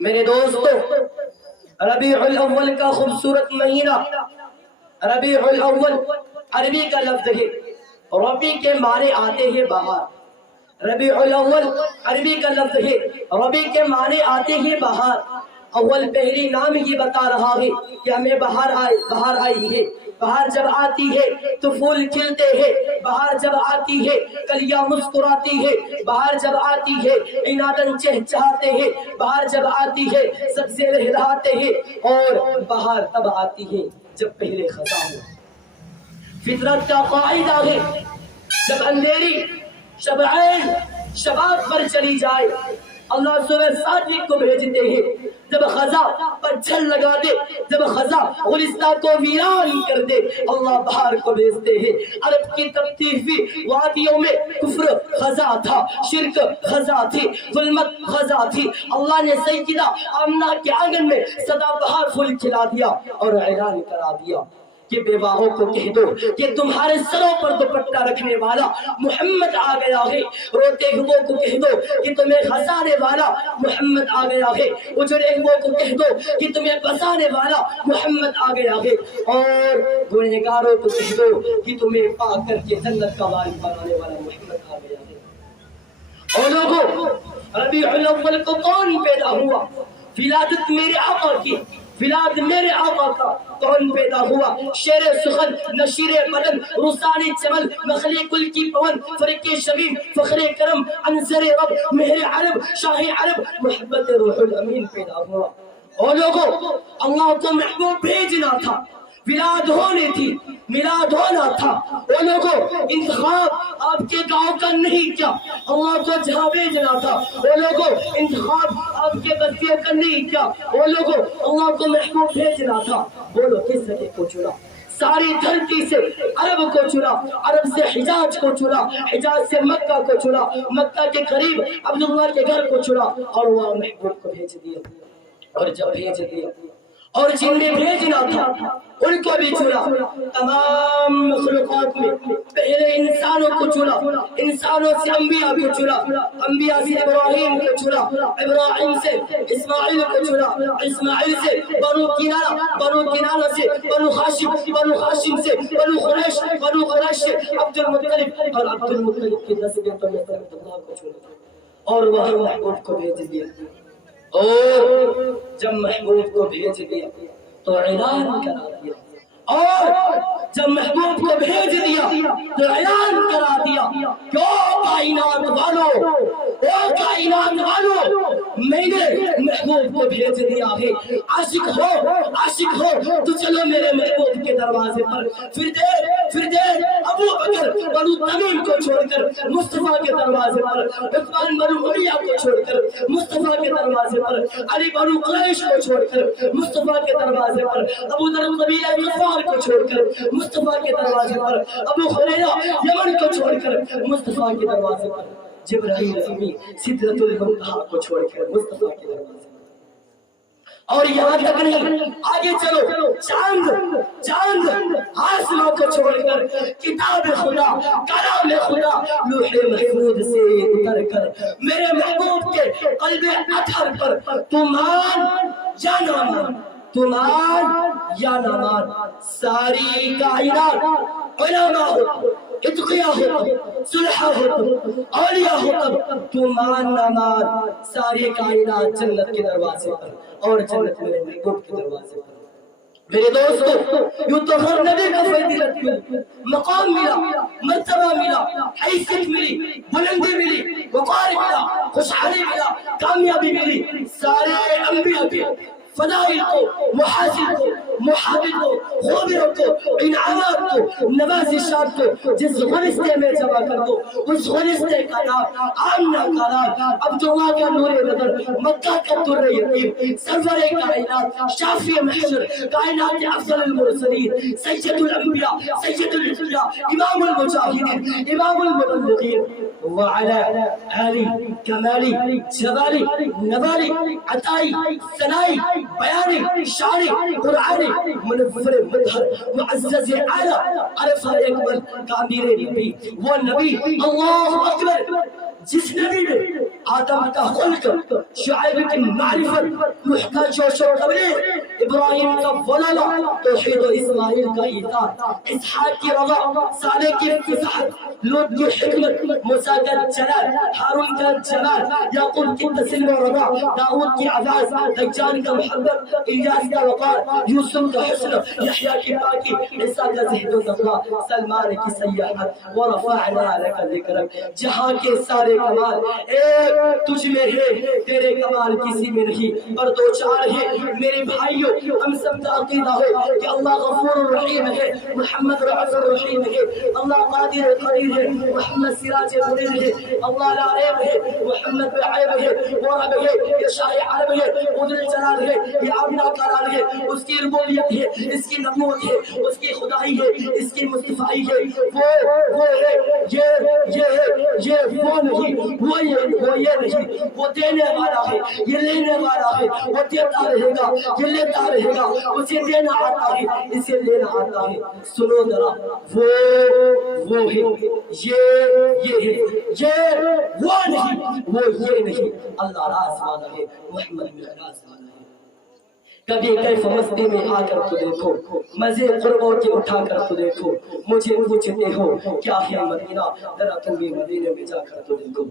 میرے دوستو، ربیع الاول کا خوبصورت مہینہ، ربیع الاول عربی کا لفظ ہے، ربی کے معنی آتے ہیں بہار۔ ربیع الاول عربی کا لفظ ہے، ربی کے معنی آتے ہیں بہار۔ اول پہلی نام یہ بتا رہا ہے کہ ہمیں بہار آئی ہے۔ بہار جب آتی ہے تو پھول کھلتے ہیں، بہار جب آتی ہے کلیاں مسکراتی ہے، بہار جب آتی ہے عنادن چہچہاتے ہیں، بہار جب آتی ہے سب سے لہراتے ہیں، اور بہار تب آتی ہے جب پہلے خزاں ہو۔ فطرت کا قاعدہ ہے، جب اندھیری شب عین شباب پر چلی جائے اللہ صبح صادق کو بھیجتے ہیں، جب خزاں پر جھل لگا دے، جب خزاں گلستہ کو ویران کر دے اللہ بہار کو بھیجتے ہیں۔ عرب کی تفتیفی وادیوں میں کفر خزاں تھا، شرک خزاں تھی، ظلمت خزاں تھی۔ اللہ نے سیدہ آمنہ کے آنگن میں سدا بہار پھول کھلا دیا اور اعلان کرا دیا کہ بیواہوں کو کہہ دو کہ تمہارے سروں پر دوپٹہ رکھنے والا محمد آ گیا ہے، روتے ہوئے کو کہہ دو کہ تمہیں ہنسانے والا محمد آ گیا ہے، اجڑے ہوئے کو کہہ دو کہ تمہیں بسانے والا محمد آ گیا ہے، اور گنہگاروں کو کہہ دو کہ تمہیں پا کر کے جنت کا وارث بنانے والا محمد آ گیا ہے۔ اور لوگوں، ربیع الاول کو کون پیدا ہوا؟ ولادت میرے آقا کی، ولاد میرے آقا کا کون پیدا ہوا؟ شیر سخن، نشیر بدن، رسانی چمن، مخلی کل کی پون، فرق شبیب، فخر کرم، انصر رب، مہر عرب، شاہ عرب، محبت روح الامین پیدا ہوا۔ اور لوگوں، اللہ کو محبوب بھیجنا تھا، ولاد ہونی تھی، میلاد ہونا تھا۔ وہ لوگوں، انتخاب آپ کے گاؤں کا نہیں کیا، اللہ کو جہاں بھیجنا تھا۔ وہ لوگوں، انتخاب آپ کے بستیوں کا نہیں کیا، وہ لوگوں اللہ کو محبوب بھیجنا تھا۔ بولو کس جگہ کو چنا؟ ساری دھرتی سے عرب کو چنا، عرب سے حجاز کو چنا، حجاز سے مکہ کو چنا، مکہ کے قریب عبداللہ کے گھر کو چنا، اور وہاں محبوب کو بھیج دیا۔ اور جب بھیج دیا اور جن نے بھیجنا تھا ان کو بھی چنا، تمام مخلوقات میں پہلے انسانوں کو چنا، انسانوں سے انبیاء کو چنا، انبیاء سے ابراہیم کو چنا، ابراہیم سے اسماعیل کو چنا، اسماعیل سے بنو کنانہ، بنو کنانہ سے بنو ہاشم، بنو ہاشم سے بنو قریش، بنو قریش سے عبد المطلب، اور عبد المطلب کی نسبتوں میں عبداللہ کو چنا، اور وہاں محبوب کو بھیج دیا۔ اور جب محبوب کو بھیج دیا تو اعلان کرا دیا، اور جب محبوب کو بھیج دیا تو اعلان کرا دیا کہ او کائنات والو، او کائنات والو، میں نے محبوب کو بھیج دیا ہے، عاشق ہو، عاشق ہو تو چلو میرے محبوب کے دروازے پر۔ پھر دیر ابو بکر بنو تمیم کو چھوڑ کر مصطفیٰ کے دروازے پر، عثمان بنو علیہ کو چھوڑ کر مصطفیٰ کے دروازے پر، علی بنو قریش کو چھوڑ کر مصطفیٰ کے دروازے پر، ابو ذر قبیلہ غفار کو چھوڑ کر مصطفیٰ کے دروازے پر، ابو ہریرہ یمن کو چھوڑ کر مصطفیٰ کے دروازے پر، جبرائیل امین سدرۃ المنتہا کو چھوڑ کر مصطفیٰ کے دروازے پر۔ اور یہاں تک نہیں، آگے چلو، چاند آسمان کو چھوڑ کر کتاب خدا، کلام خدا لوح محفوظ سے اتر کر میرے محبوب کے قلب اطہر پر تو مان یا نہ مان، تو مان یا نہ مان، ساری کائنات علماء ہو، اتقیاء ہو، صلحاء ہو، اولیاء ہو، تو مان نہ مان، ساری کائنات جنت کے دروازے پر اور جنت میرے محبوب کے دروازے پر۔ میرے دوستو، یوں تو ہر نبی کا فضیلت ملی، مقام ملا، مرتبہ ملا، حیثیت ملی، بلندی ملی، وقار ملا، خوشحالی ملا، کامیابی ملی، سارے انبیاء کے فضائل کو، محاسن کو، محابت کو، خوبیوں کو، انعامات کو، نوازشات کو جس غرستے میں جمع کر دو، اس غرستے کا نام آمنہ کا نام عبداللہ کا نور بدر، مکہ کا در یتیم، سرور کائنات، شافی محشر، کائنات افضل المرسلین، سید الانبیاء، سید الانبیاء، امام المجاہدین، امام المبلغین، وعلى آلی کمالی جوالی نوالی عطائی ثنائی بیانی شعری قرآنی منفر مدھر معزز اعلیٰ عرفہ اکبر کا امیر نبی، وہ نبی اللہ اکبر جس نبی نے آدم کا خلق، شعیب کی معرفت، نوح کا جوش و تبلیغ، ابراہیم کا ولادہ، توحید و اسماعیل کا ایثار، اسحاق کی رضا، صالح کی فصاحت، لوط کی حکمت، موسیٰ کا جلال، ہارون کا جمال، یعقوب کی تسلیم و رضا، داؤد کی آواز، دجال کا محبت، الیاس کا وقار، یوسف کا حسن، یحییٰ کی پاکی، عیسیٰ کا زہد و تقویٰ، سلمان کی سیاحت، ورفعنا لک ذکرک۔ جہاں کے سارے کمال ایک تجھ میں ہے، تیرے کمال کسی میں نہیں، پر دو چار ہے۔ میرے بھائیوں، ہم سب کا عقیدہ ہے کہ اللہ غفور الرحیم ہے، محمد رؤوف الرحیم ہے، اللہ قادر قدیر ہے، محمد سراج منیر ہے، اللہ لا عیب ہے، محمد بے عیب ہے، وہ رب ہے، یہ شاہ عرب ہے، وہ ذو الجلال ہے، یہ آمنہ کا لال ہے، اس کی ربوبیت ہے، اس کی نبوت ہے، اس کی خدائی ہے، اس کی مصطفائی ہے، وہ ہے، یہ ہے، یہ وہ نہیں، وہ یہ نہیں، وہ دینے والا ہے، یہ لینے والا ہے، وہ دیتا رہے گا، یہ لیتا رہے گا، اسے دینا آتا ہے، اسے لینا آتا ہے۔ سنو ذرا، وہ ہے، یہ ہے، یہ وہ نہیں، وہ یہ نہیں، اللہ راز والا ہے، محمد میں راز والا ہے۔ کبھی کیف مستی میں آ کر تو دیکھو، مزے قربوں کے اٹھا کر تو دیکھو، مجھے پوچھتے ہو کیا ہے مدینہ، ذرا تم بھی مدینے میں جا کر تو دیکھو۔